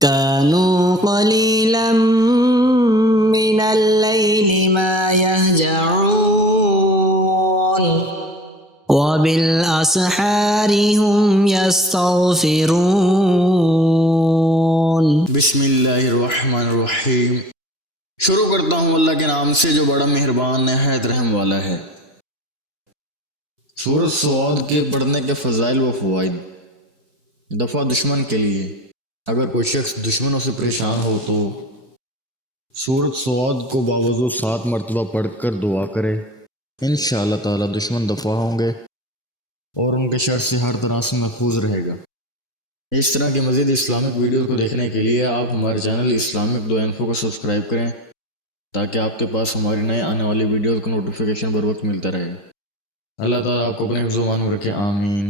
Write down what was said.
كانوا قليلا من الليل ما يهجعون وبالأسحار هم يستغفرون. بسم اللہ الرحمن الرحیم۔ شروع کرتا ہوں اللہ کے نام سے جو بڑا مہربان نہایت رحم والا ہے۔ سورۃ صاد کے پڑھنے کے فضائل و فوائد۔ دفع دشمن کے لیے، اگر کوئی شخص دشمنوں سے پریشان ہو تو سورۃ صاد کو باوضو 7 مرتبہ پڑھ کر دعا کرے، انشاءاللہ تعالی دشمن دفع ہوں گے اور ان کے شر سے ہر طرح سے محفوظ رہے گا۔ اس طرح کی مزید اسلامک ویڈیوز کو دیکھنے کے لیے آپ ہمارے چینل اسلامک 2 انفو کو سبسکرائب کریں تاکہ آپ کے پاس ہماری نئے آنے والی ویڈیوز کا نوٹیفیکیشن بر وقت ملتا رہے۔ اللہ تعالیٰ آپ کو اپنے حفظ و امان میں رکھے، آمین۔